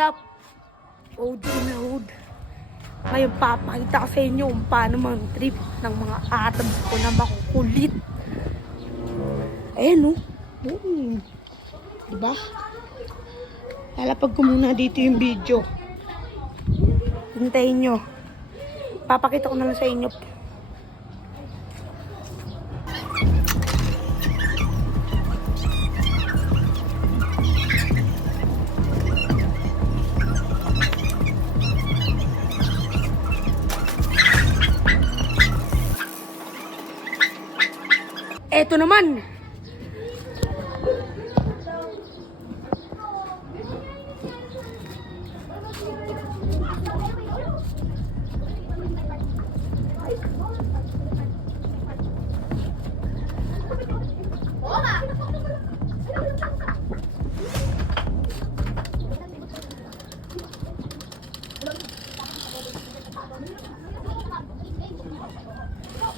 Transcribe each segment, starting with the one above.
up? OG na hood. Ngayon papakita ko sa inyo kung paano mag-trip ng mga atabs ko na makukulit. Ayan o. Diba? Lalapag ko muna dito yung video. Hintayin nyo. Papakita ko na lang sa inyo. Eto naman.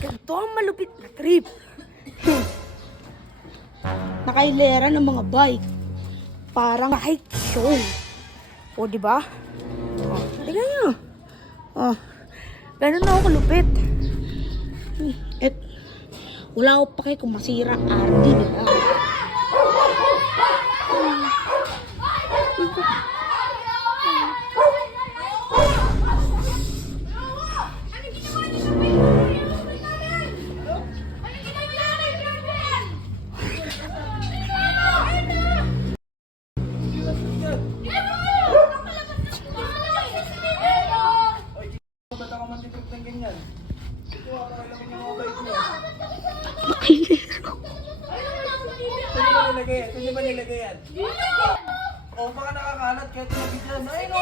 Ganito ang malupit na trip. Nakailera ng mga bike. Parang bike show. O, diba? O, tingnan nyo. O, ganun ako kalupit. At, wala ako pa kayo kung masira RD nila. Hindi ba nilagay yan? O baka nakakalat kahit nabigyan. Ay no!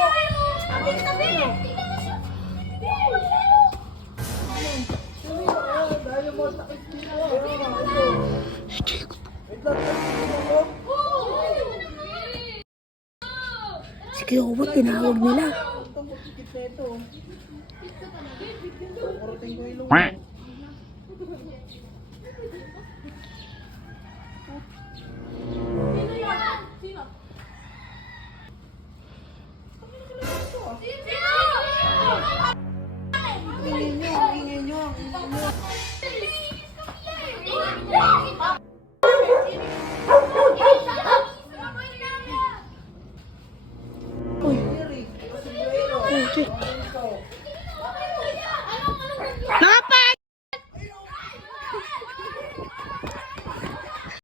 Dahil mo sakit dito. Sige, ako tinawag nila.